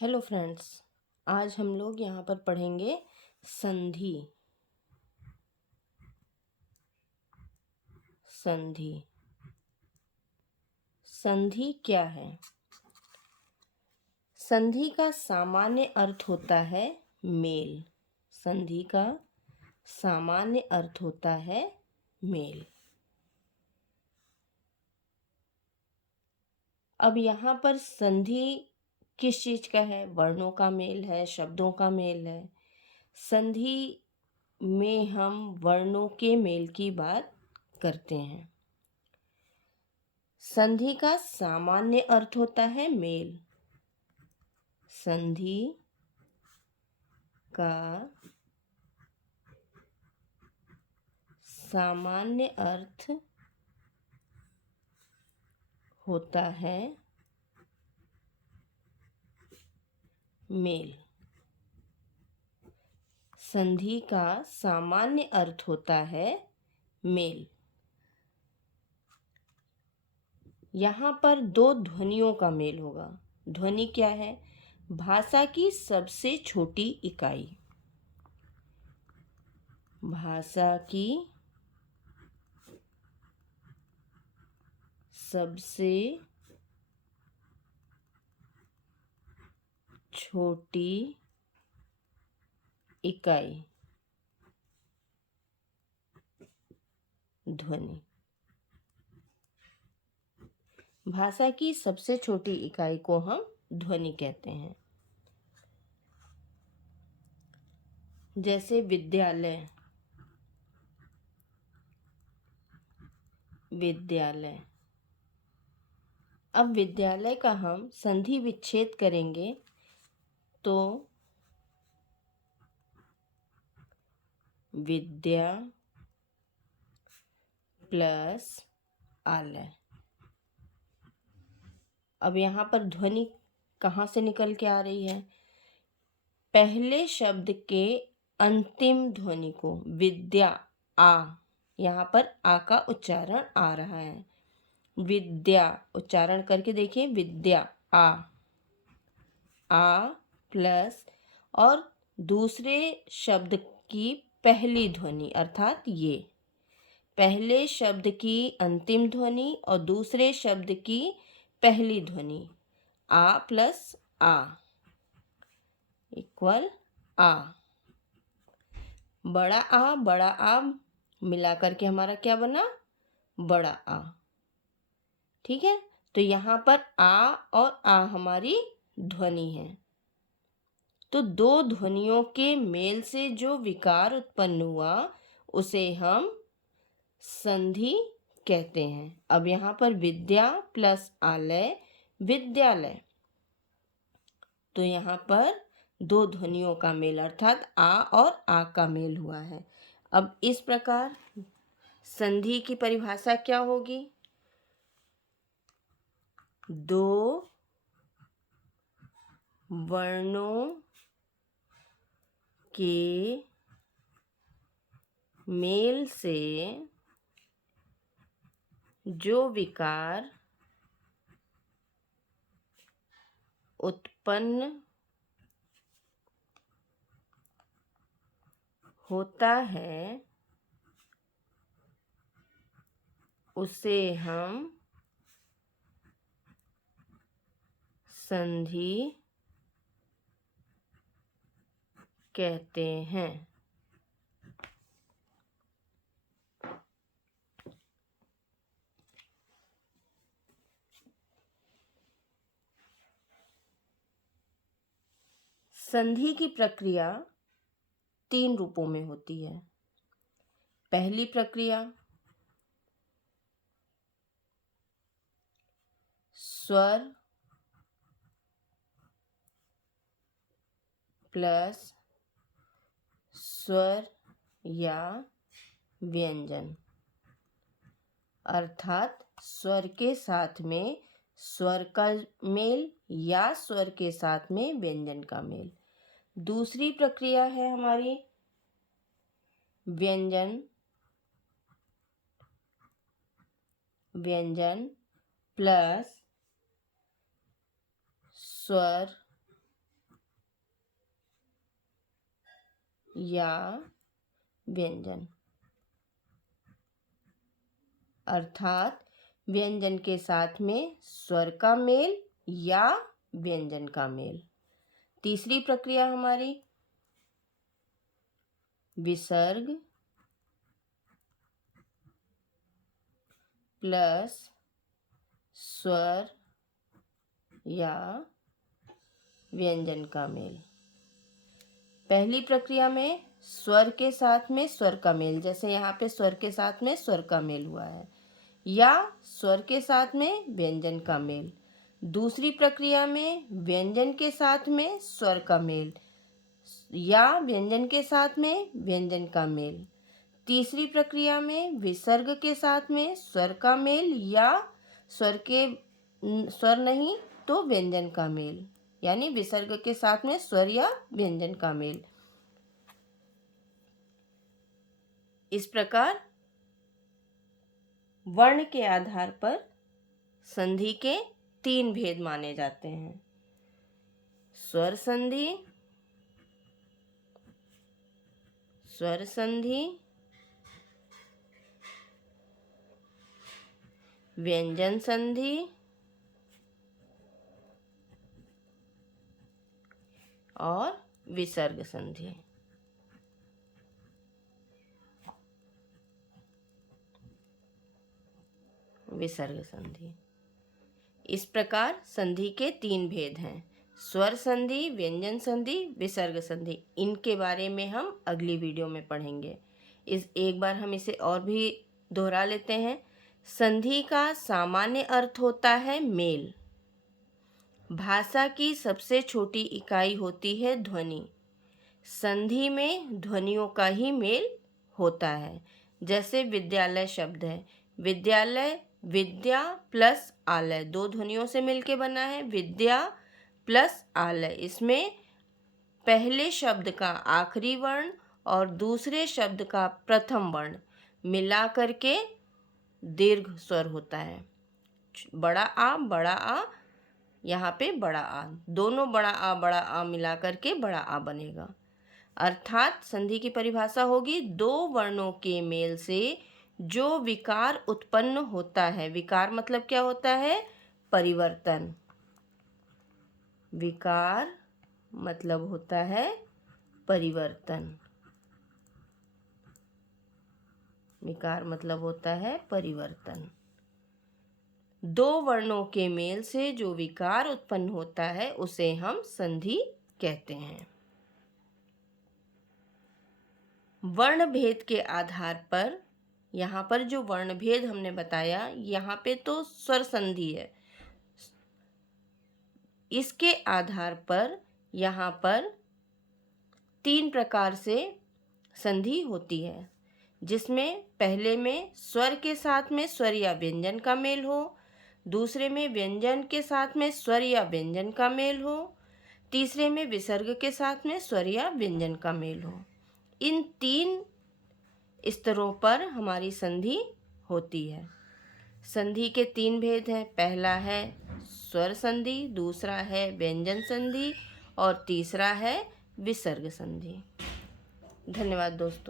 Hello friends, आज हम लोग यहाँ पर पढ़ेंगे संधि। संधि संधि क्या है? संधि का सामान्य अर्थ होता है मेल। संधि का सामान्य अर्थ होता है मेल। अब यहाँ पर संधि किस चीज का है? वर्णों का मेल है, शब्दों का मेल है। संधि में हम वर्णों के मेल की बात करते हैं। संधि का सामान्य अर्थ होता है मेल। संधि का सामान्य अर्थ होता है मेल। संधि का सामान्य अर्थ होता है मेल। यहाँ पर दो ध्वनियों का मेल होगा। ध्वनि क्या है? भाषा की सबसे छोटी इकाई। भाषा की सबसे छोटी इकाई ध्वनि। भाषा की सबसे छोटी इकाई को हम ध्वनि कहते हैं। जैसे विद्यालय। विद्यालय। अब विद्यालय का हम संधि विच्छेद करेंगे तो विद्या प्लस आलय। अब यहाँ पर ध्वनि कहाँ से निकल के आ रही है? पहले शब्द के अंतिम ध्वनि को विद्या आ, यहाँ पर आ का उच्चारण आ रहा है। विद्या उच्चारण करके देखिए, विद्या आ प्लस और दूसरे शब्द की पहली ध्वनि अर्थात ये। पहले शब्द की अंतिम ध्वनि और दूसरे शब्द की पहली ध्वनि आ प्लस आ इक्वल आ। बड़ा आ मिला करके हमारा क्या बना? बड़ा आ। ठीक है, तो यहाँ पर आ और आ हमारी ध्वनि है। तो दो ध्वनियों के मेल से जो विकार उत्पन्न हुआ उसे हम संधि कहते हैं। अब यहाँ पर विद्या प्लस आलय विद्यालय, तो यहाँ पर दो ध्वनियों का मेल अर्थात आ और आ का मेल हुआ है। अब इस प्रकार संधि की परिभाषा क्या होगी? दो वर्णों के मेल से जो विकार उत्पन्न होता है उसे हम संधि कहते हैं। संधि की प्रक्रिया 3 रूपों में होती है। पहली प्रक्रिया स्वर प्लस स्वर या व्यंजन, अर्थात स्वर के साथ में स्वर का मेल या स्वर के साथ में व्यंजन का मेल। दूसरी प्रक्रिया है हमारी व्यंजन प्लस स्वर या व्यंजन। अर्थात व्यंजन के साथ में स्वर का मेल या व्यंजन का मेल। तीसरी प्रक्रिया हमारी विसर्ग प्लस स्वर या व्यंजन का मेल। पहली प्रक्रिया में स्वर के साथ में स्वर का मेल, जैसे यहाँ पे स्वर के साथ में स्वर का मेल हुआ है, या स्वर के साथ में व्यंजन का मेल। दूसरी प्रक्रिया में व्यंजन के साथ में स्वर का मेल या व्यंजन के साथ में व्यंजन का मेल। तीसरी प्रक्रिया में विसर्ग के साथ में स्वर का मेल या स्वर नहीं तो व्यंजन का मेल, यानी विसर्ग के साथ में स्वर या व्यंजन का मेल। इस प्रकार वर्ण के आधार पर संधि के 3 भेद माने जाते हैं: स्वर संधि, स्वर संधि, व्यंजन संधि और विसर्ग संधि। विसर्ग संधि। इस प्रकार संधि के 3 भेद हैं: स्वर संधि, व्यंजन संधि, विसर्ग संधि। इनके बारे में हम अगली वीडियो में पढ़ेंगे। एक बार हम इसे और भी दोहरा लेते हैं। संधि का सामान्य अर्थ होता है मेल। भाषा की सबसे छोटी इकाई होती है ध्वनि। संधि में ध्वनियों का ही मेल होता है। जैसे विद्यालय शब्द है, विद्यालय विद्या प्लस आलय 2 ध्वनियों से मिलके बना है, विद्या प्लस आलय। इसमें पहले शब्द का आखिरी वर्ण और दूसरे शब्द का प्रथम वर्ण मिला करके दीर्घ स्वर होता है। बड़ा आ, यहाँ पे बड़ा आ, दोनों बड़ा आ मिला करके बड़ा आ बनेगा। अर्थात संधि की परिभाषा होगी 2 वर्णों के मेल से जो विकार उत्पन्न होता है। विकार मतलब क्या होता है? परिवर्तन। विकार मतलब होता है परिवर्तन। विकार मतलब होता है परिवर्तन। 2 वर्णों के मेल से जो विकार उत्पन्न होता है उसे हम संधि कहते हैं। वर्ण भेद के आधार पर, यहाँ पर जो वर्ण भेद हमने बताया, यहाँ पे तो स्वर संधि है, इसके आधार पर यहाँ पर 3 प्रकार से संधि होती है, जिसमें पहले में स्वर के साथ में स्वर या व्यंजन का मेल हो, दूसरे में व्यंजन के साथ में स्वर या व्यंजन का मेल हो, तीसरे में विसर्ग के साथ में स्वर या व्यंजन का मेल हो। इन 3 स्तरों पर हमारी संधि होती है। संधि के 3 भेद हैं। पहला है स्वर संधि, दूसरा है व्यंजन संधि और तीसरा है विसर्ग संधि। धन्यवाद दोस्तों।